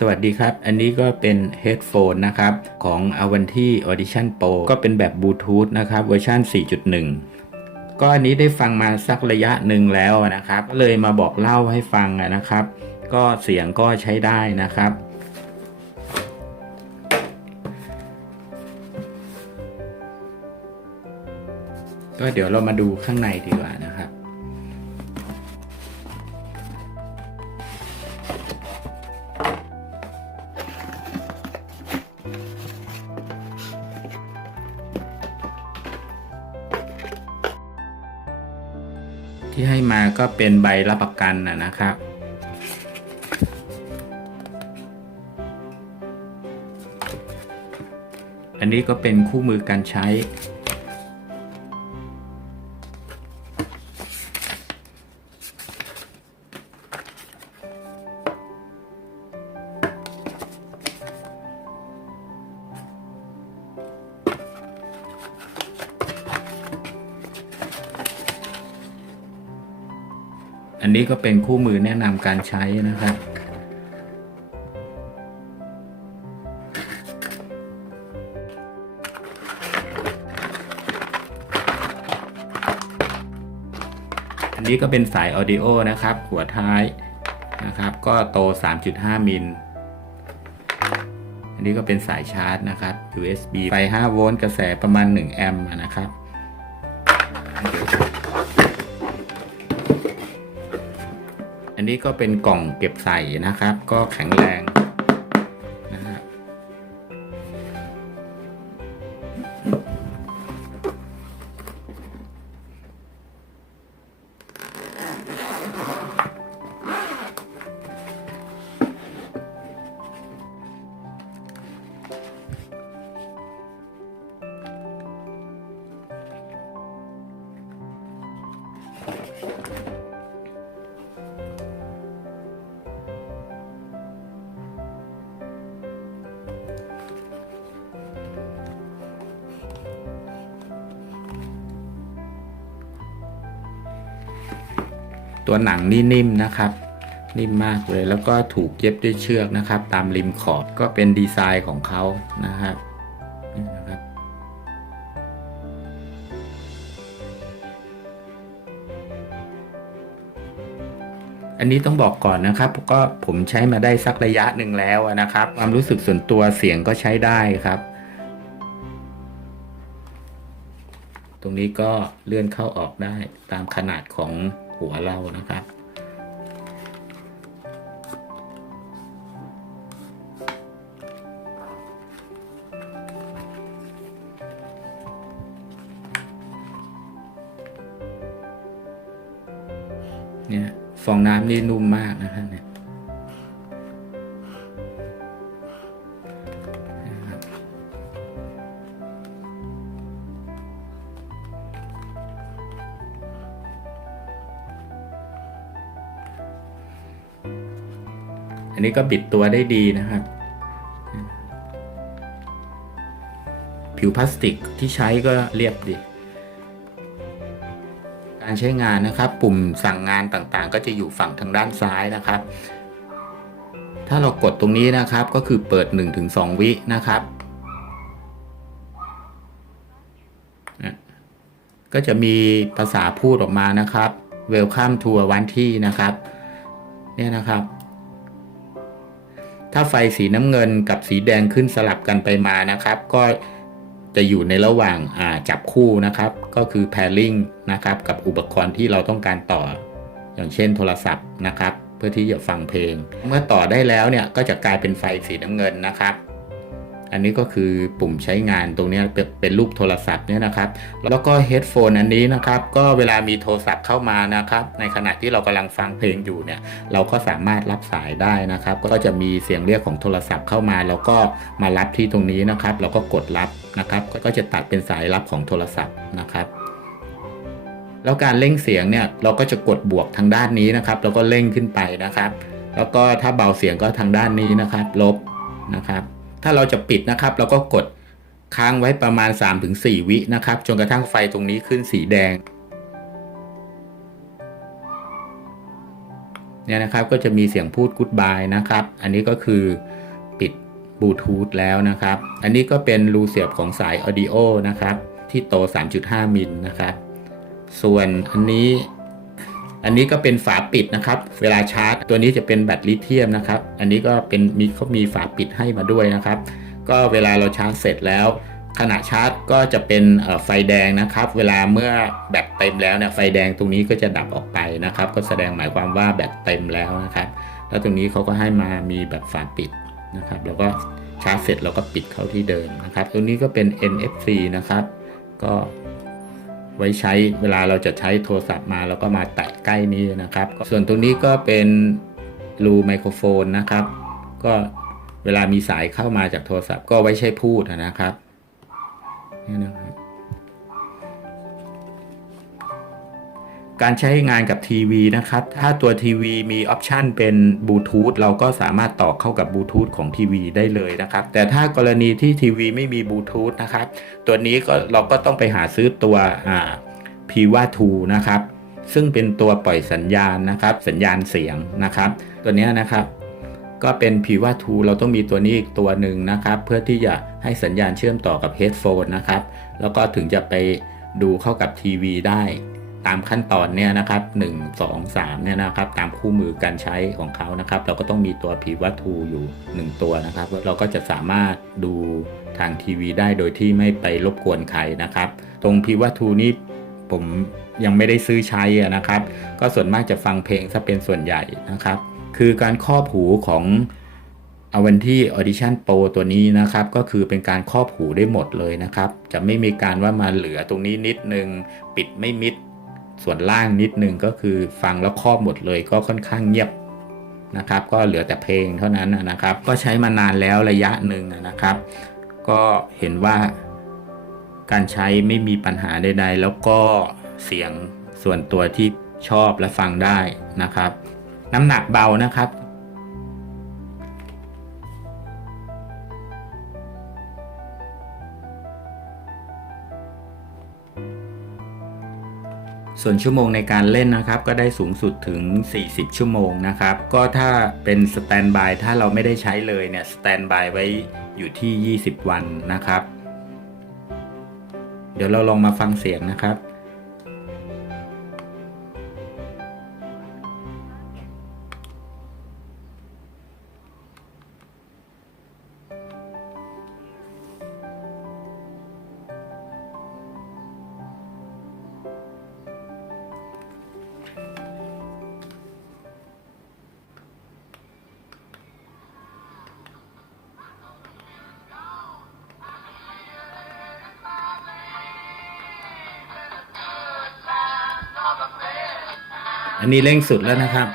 สวัสดีครับ อันนี้ก็เป็น Headphone นะครับ ของ Avanti Audition Pro ก็เป็นแบบบลูทูธนะครับเวอร์ชัน4.1 ก็อันนี้ได้ฟังมาสักระยะหนึ่งแล้วนะครับ ก็เลยมาบอกเล่าให้ฟังนะครับ ก็เสียงก็ใช้ได้นะครับก็เดี๋ยวเรามาดูข้างในดีกว่านะครับ ที่ให้มาก็เป็นใบรับประกันนะครับ อันนี้ก็เป็นคู่มือการใช้ นนี้ก็เป็นคู่มือแนะนำการใช้นะครับ อันนี้ก็เป็นสาย Audio นะครับ หัวท้ายนะครับ ก็โต 3.5 มิล อันนี้ก็เป็นสายชาร์จนะครับ USB ไฟ 5 โวลต์ กระแสประมาณ 1 แอมป์นะครับ อันนี้ก็เป็นกล่องเก็บใส่นะครับ ก็แข็งแรงนะครั ตัวหนังนี่นิ่มนะครับ นิ่มมากเลยแล้วก็ถูกเย็บด้วยเชือกนะครับ ตามริมขอบก็เป็นดีไซน์ของเขานะครับนี่นะครับอันนี้ต้องบอกก่อนนะครับก็ผมใช้มาได้สักระยะหนึ่งแล้วนะครับ ความรู้สึกส่วนตัวเสียงก็ใช้ได้ครับ ตรงนี้ก็เลื่อนเข้าออกได้ตามขนาดของ หัวเรานะครับ เนี่ยฟองน้ำนี่นุ่มมากนะครับเนี่ย อันนี้ก็บิดตัวได้ดีนะครับ ผิวพลาสติกที่ใช้ก็เรียบดี การใช้งานนะครับ ปุ่มสั่งงานต่างๆ ก็จะอยู่ฝั่งทางด้านซ้ายนะครับ ถ้าเรากดตรงนี้นะครับก็คือเปิด 1-2 วินะครับก็จะมีภาษาพูดออกมานะครับ Welcome to วันที่นะครับ เนี่ยนะครับ ถ้าไฟสีน้ำเงินกับสีแดงขึ้นสลับกันไปมานะครับ ก็จะอยู่ในระหว่างจับคู่นะครับ ก็คือ pairing นะครับ กับอุปกรณ์ที่เราต้องการต่อ อย่างเช่นโทรศัพท์นะครับ เพื่อที่จะฟังเพลง เมื่อต่อได้แล้วเนี่ยก็จะกลายเป็นไฟสีน้ำเงินนะครับ อันนี้ก็คือปุ่มใช้งานตรงนี้เป็นรูปโทรศัพท์เนี่ยนะครับ แล้วก็เฮดโฟนอันนี้นะครับ ก็เวลามีโทรศัพท์เข้ามานะครับ ในขณะที่เรากำลังฟังเพลงอยู่เนี่ย เราก็สามารถรับสายได้นะครับ ก็จะมีเสียงเรียกของโทรศัพท์เข้ามา แล้วก็มารับที่ตรงนี้นะครับ เราก็กดรับนะครับ ก็จะตัดเป็นสายรับของโทรศัพท์นะครับแล้วการเร่งเสียงเนี่ยเราก็จะกดบวกทางด้านนี้นะครับแล้วก็เร่งขึ้นไปนะครับ แล้วก็ถ้าเบาเสียงก็ทางด้านนี้นะครับ ลบนะครับ ถ้าเราจะปิดนะครับ เราก็กดค้างไว้ประมาณ 3-4 วินะครับ จนกระทั่งไฟตรงนี้ขึ้นสีแดงเนี่ยนะครับก็จะมีเสียงพูด goodbye นะครับ อันนี้ก็คือปิดบลูทูธแล้วนะครับ อันนี้ก็เป็นรูเสียบของสาย audio นะครับ ที่โต 3.5 มิลนะครับ ส่วนอันนี้ อันนี้ก็เป็นฝาปิดนะครับ เวลาชาร์จ ตัวนี้จะเป็นแบตลิเธียมนะครับ อันนี้ก็เป็นมีเขามีฝาปิดให้มาด้วยนะครับ ก็เวลาเราชาร์จเสร็จแล้ว ขณะชาร์จก็จะเป็นไฟแดงนะครับ เวลาเมื่อแบตเต็มแล้วเนี่ยไฟแดงตรงนี้ก็จะดับออกไปนะครับ ก็แสดงหมายความว่าแบตเต็มแล้วนะครับ แล้วตรงนี้เขาก็ให้มามีแบบฝาปิดนะครับ แล้วก็ชาร์จเสร็จเราก็ปิดเข้าที่เดิมนะครับ ตรงนี้ก็เป็น NFC นะครับ ก็ ไว้ใช้เวลาเราจะใช้โทรศัพท์มาแล้วก็มาแตะใกล้นี้นะครับ ส่วนตรงนี้ก็เป็นรูไมโครโฟนนะครับ ก็เวลามีสายเข้ามาจากโทรศัพท์ก็ไว้ใช้พูดนะครับนี่นะครับ การใช้งานกับทีวีนะครับ ถ้าตัวทีวีมีออปชันเป็นบลูทูธเราก็สามารถต่อเข้ากับบลูทูธของทีวีได้เลยนะครับ แต่ถ้ากรณีที่ทีวีไม่มีบลูทูธนะครับ ตัวนี้ก็เราก็ต้องไปหาซื้อตัวอ่า p ีว่า2นะครับ ซึ่งเป็นตัวปล่อยสัญญาณนะครับ สัญญาณเสียงนะครับ ตัวนี้นะครับ ก็เป็น p ีว่า2เราต้องมีตัวนี้อีกตัวหนึ่งนะครับ เพื่อที่จะให้สัญญาณเชื่อมต่อกับเฮดโฟนนะครับ แล้วก็ถึงจะไปดูเข้ากับทีวีได้ ตามขั้นตอนเนี่ยนะครับ1 2 3เนี่ยนะครับตามคู่มือการใช้ของเขานะครับ เราก็ต้องมีตัว p ีว่า2อยู่ 1 ตัวนะครับ เราก็จะสามารถดูทางทีวีได้โดยที่ไม่ไปรบกวนใครนะครับ ตรง p ีว่า2นี่ผมยังไม่ได้ซื้อใช้นะครับ ก็ส่วนมากจะฟังเพลงซะเป็นส่วนใหญ่นะครับ คือการครอบหูของ a v e n t i Audition Pro ตัวนี้นะครับ ก็คือเป็นการครอบหูได้หมดเลยนะครับ จะไม่มีการว่ามาเหลือตรงนี้นิดนึง ปิดไม่มิด ส่วนล่างนิดนึงก็คือฟังแล้วครอบหมดเลยก็ค่อนข้างเงียบนะครับ ก็เหลือแต่เพลงเท่านั้นนะครับ ก็ใช้มานานแล้วระยะหนึ่งนะครับ ก็เห็นว่าการใช้ไม่มีปัญหาใดๆ แล้วก็เสียงส่วนตัวที่ชอบและฟังได้นะครับ น้ำหนักเบานะครับ ส่วนชั่วโมงในการเล่นนะครับก็ได้สูงสุดถึง 40 ชั่วโมงนะครับ ก็ถ้าเป็นสแตนบายถ้าเราไม่ได้ใช้เลยเนี่ยสแตนบายไว้อยู่ที่ 20 วันนะครับ เดี๋ยวเราลองมาฟังเสียงนะครับ อันนี้เร่งสุดแล้วนะครับ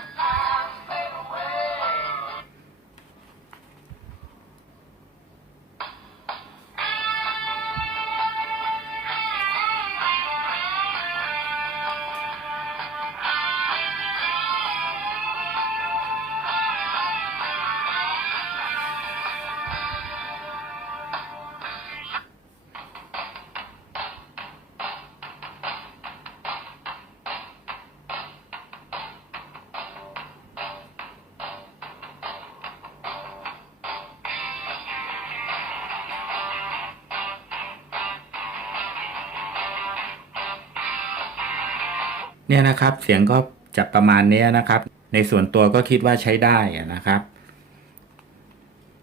เนี่ยนะครับเสียงก็จะประมาณเนี้ยนะครับ ในส่วนตัวก็คิดว่าใช้ได้นะครับ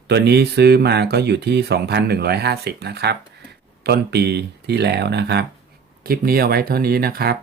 ตัวนี้ซื้อมาก็อยู่ที่ 2,150 นะครับ ต้นปีที่แล้วนะครับ คลิปนี้เอาไว้เท่านี้นะครับ